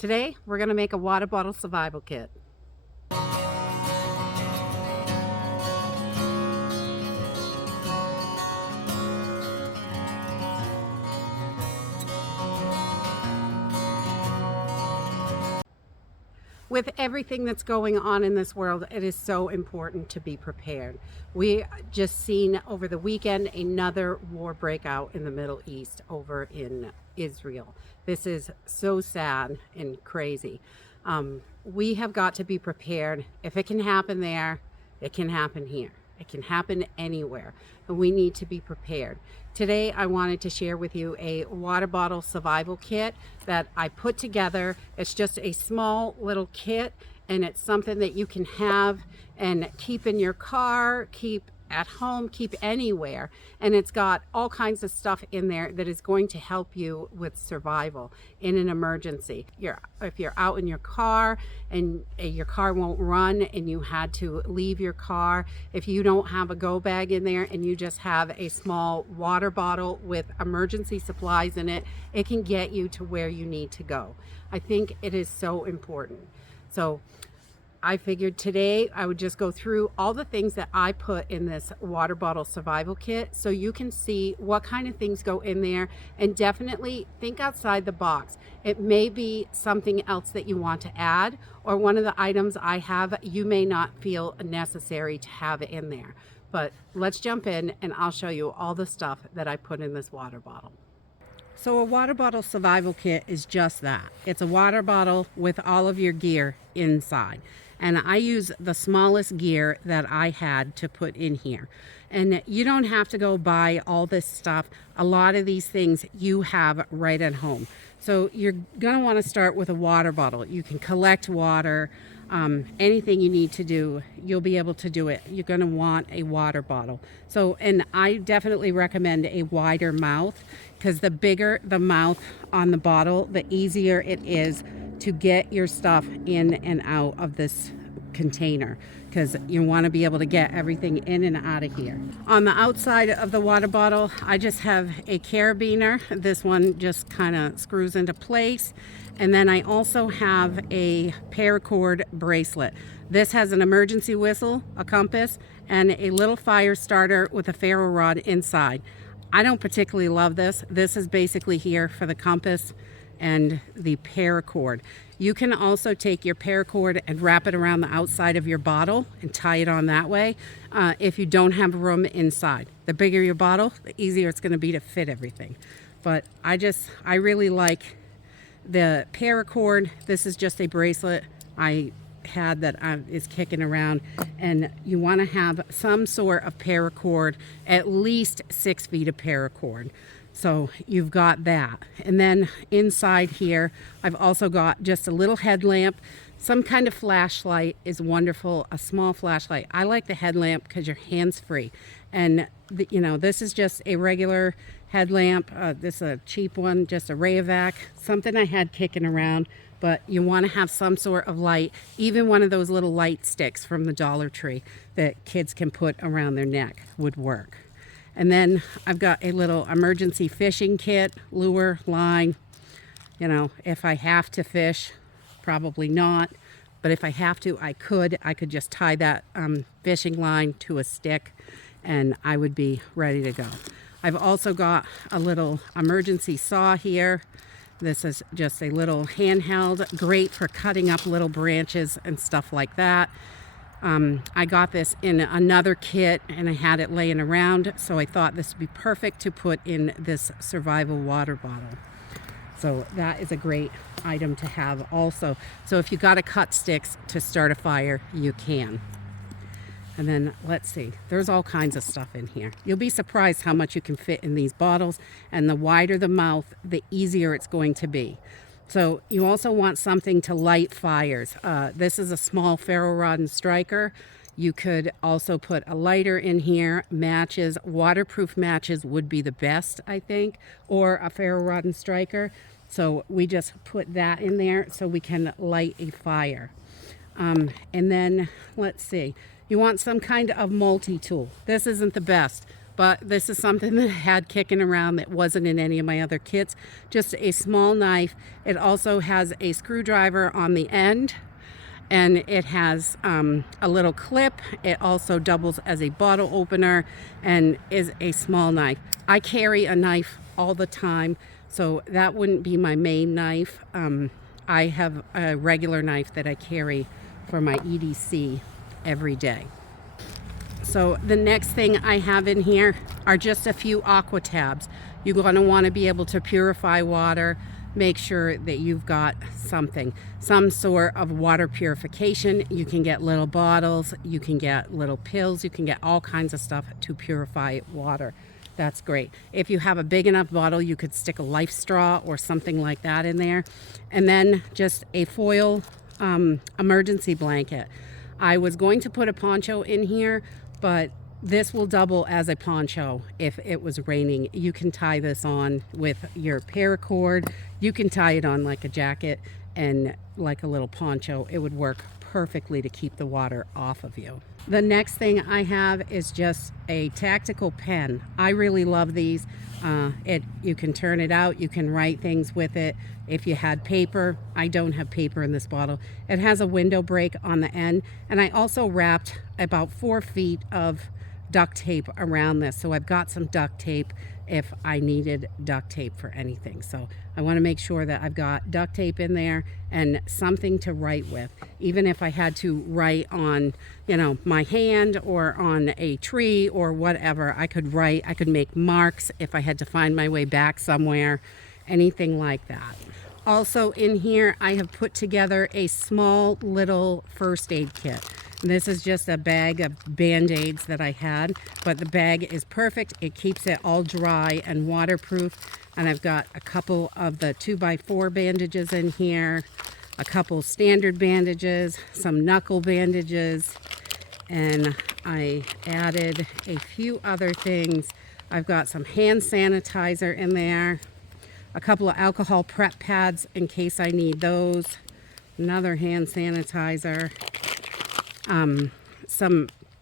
Today, we're going to make a water bottle survival kit. With everything that's going on in this world, it is so important to be prepared. We just seen over the weekend another war breakout in the Middle East over in Israel. This is so sad and crazy. We have got to be prepared. If it can happen there, it can happen here. It can happen anywhere, and we need to be prepared. Today, I wanted to share with you a water bottle survival kit that I put together. It's just a small little kit, and it's something that you can have and keep in your car, keep at home, keep anywhere. And it's got all kinds of stuff in there that is going to help you with survival in an emergency. If you're out in your car and your car won't run and you had to leave your car, if you don't have a go bag in there and you just have a small water bottle with emergency supplies in it, it can get you to where you need to go. I think it is so important. So I figured today I would just go through all the things that I put in this water bottle survival kit so you can see what kind of things go in there, and definitely think outside the box. It may be something else that you want to add, or one of the items I have you may not feel necessary to have in there. But let's jump in and I'll show you all the stuff that I put in this water bottle. So a water bottle survival kit is just that. It's a water bottle with all of your gear inside. And I use the smallest gear that I had to put in here. And you don't have to go buy all this stuff. A lot of these things you have right at home. So you're gonna wanna start with a water bottle. You can collect water, anything you need to do, you'll be able to do it. You're gonna want a water bottle. So, and I definitely recommend a wider mouth, because the bigger the mouth on the bottle, the easier it is to get your stuff in and out of this container, because you want to be able to get everything in and out of here. On the outside of the water bottle, I just have a carabiner. This one just kind of screws into place. And then I also have a paracord bracelet. This has an emergency whistle, a compass, and a little fire starter with a ferro rod inside. I don't particularly love this. This is basically here for the compass and the paracord. You can also take your paracord and wrap it around the outside of your bottle and tie it on that way if you don't have room inside. The bigger your bottle, the easier it's going to be to fit everything. But I really like the paracord. This is just a bracelet I had that is kicking around, and you want to have some sort of paracord, at least 6 feet of paracord. So you've got that. And then inside here, I've also got just a little headlamp. Some kind of flashlight is wonderful, a small flashlight. I like the headlamp because you're hands-free. And this is just a regular headlamp. This is a cheap one, just a Rayovac, something I had kicking around. But you want to have some sort of light, even one of those little light sticks from the Dollar Tree that kids can put around their neck would work. And then I've got a little emergency fishing kit, lure, line. If I have to fish, probably not. But if I have to, I could just tie that fishing line to a stick and I would be ready to go. I've also got a little emergency saw here. This is just a little handheld, great for cutting up little branches and stuff like that. I got this in another kit and I had it laying around, so I thought this would be perfect to put in this survival water bottle. So that is a great item to have also. So if you got to cut sticks to start a fire, you can. And then let's see, there's all kinds of stuff in here. You'll be surprised how much you can fit in these bottles, and the wider the mouth, the easier it's going to be. So you also want something to light fires. This is a small ferro rod and striker. You could also put a lighter in here, matches, waterproof matches would be the best, I think, or a ferro rod and striker. So we just put that in there so we can light a fire. And then let's see, you want some kind of multi-tool. This isn't the best, but this is something that I had kicking around that wasn't in any of my other kits. Just a small knife. It also has a screwdriver on the end, and it has a little clip. It also doubles as a bottle opener and is a small knife. I carry a knife all the time, so that wouldn't be my main knife. I have a regular knife that I carry for my EDC every day. So the next thing I have in here are just a few aqua tabs. You're going to want to be able to purify water. Make sure that you've got something, some sort of water purification. You can get little bottles, you can get little pills, you can get all kinds of stuff to purify water. That's great. If you have a big enough bottle, you could stick a life straw or something like that in there. And then just a foil emergency blanket. I was going to put a poncho in here, but this will double as a poncho if it was raining. You can tie this on with your paracord. You can tie it on like a jacket and like a little poncho. It would work perfectly to keep the water off of you. The next thing I have is just a tactical pen. I really love these. You can turn it out, you can write things with it. If you had paper, I don't have paper in this bottle. It has a window break on the end, and I also wrapped about 4 feet of duct tape around this, so I've got some duct tape if I needed duct tape for anything. So I want to make sure that I've got duct tape in there and something to write with. Even if I had to write on, you know, my hand or on a tree or whatever, I could write. I could make marks if I had to find my way back somewhere, anything like that. Also in here, I have put together a small little first aid kit. This is just a bag of Band-Aids that I had, but the bag is perfect. It keeps it all dry and waterproof. And I've got a couple of the 2x4 bandages in here, a couple standard bandages, some knuckle bandages, and I added a few other things. I've got some hand sanitizer in there, a couple of alcohol prep pads in case I need those, another hand sanitizer,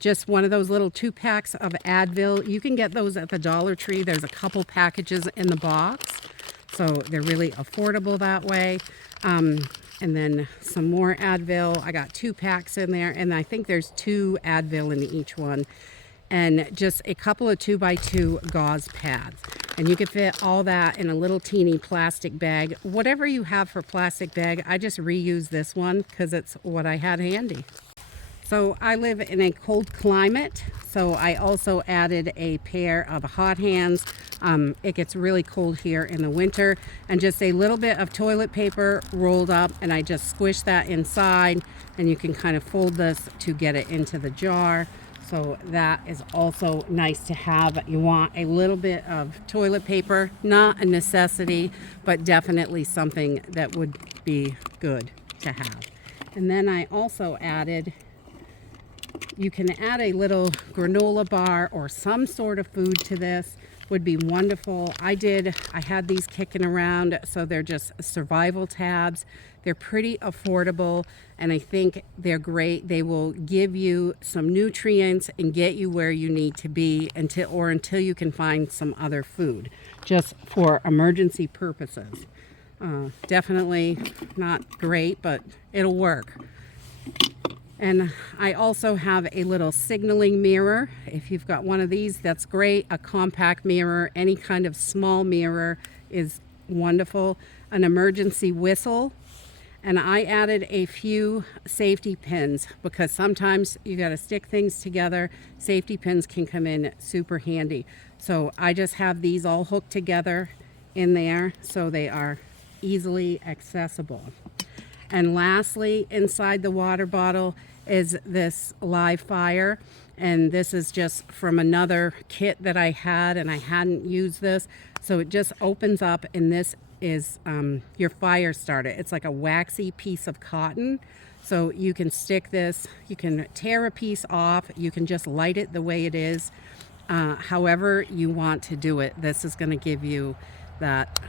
just one of those little 2-packs of Advil. You can get those at the Dollar Tree. There's a couple packages in the box, so they're really affordable that way. And then some more Advil. I got 2 packs in there, and I think there's 2 Advil in each one. And just a couple of 2x2 gauze pads. And you can fit all that in a little teeny plastic bag. Whatever you have for plastic bag, I just reuse this one because it's what I had handy. So I live in a cold climate, so I also added a pair of hot hands. It gets really cold here in the winter, and just a little bit of toilet paper rolled up, and I just squish that inside, and you can kind of fold this to get it into the jar. So that is also nice to have. You want a little bit of toilet paper, not a necessity, but definitely something that would be good to have. And then I also added, you can add a little granola bar or some sort of food to this, would be wonderful. I had these kicking around, so they're just survival tabs. They're pretty affordable, and I think they're great. They will give you some nutrients and get you where you need to be until you can find some other food, just for emergency purposes. Definitely not great, but it'll work. And I also have a little signaling mirror. If you've got one of these, that's great. A compact mirror, any kind of small mirror is wonderful. An emergency whistle. And I added a few safety pins because sometimes you got to stick things together. Safety pins can come in super handy. So I just have these all hooked together in there so they are easily accessible. And lastly, inside the water bottle is this live fire, and this is just from another kit that I had, and I hadn't used this, so it just opens up, and this is your fire starter. It's like a waxy piece of cotton, so you can stick this, you can tear a piece off, you can just light it the way it is, however you want to do it. This is going to give you that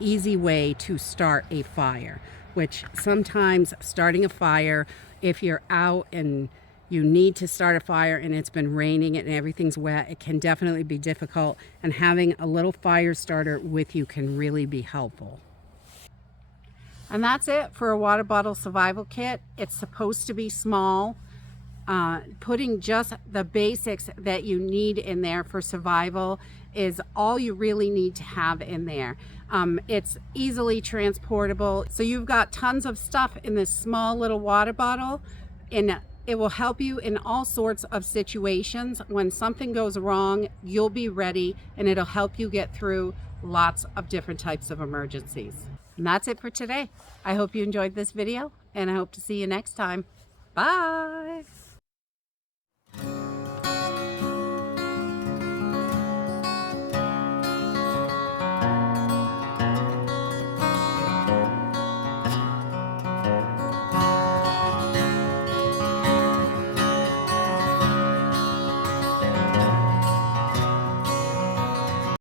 easy way to start a fire, which sometimes starting a fire, if you're out and you need to start a fire and it's been raining and everything's wet, it can definitely be difficult, and having a little fire starter with you can really be helpful. And that's it for a water bottle survival kit. It's supposed to be small. Putting just the basics that you need in there for survival is all you really need to have in there. It's easily transportable. So you've got tons of stuff in this small little water bottle, and it will help you in all sorts of situations. When something goes wrong, you'll be ready, and it'll help you get through lots of different types of emergencies. And that's it for today. I hope you enjoyed this video, and I hope to see you next time. Bye.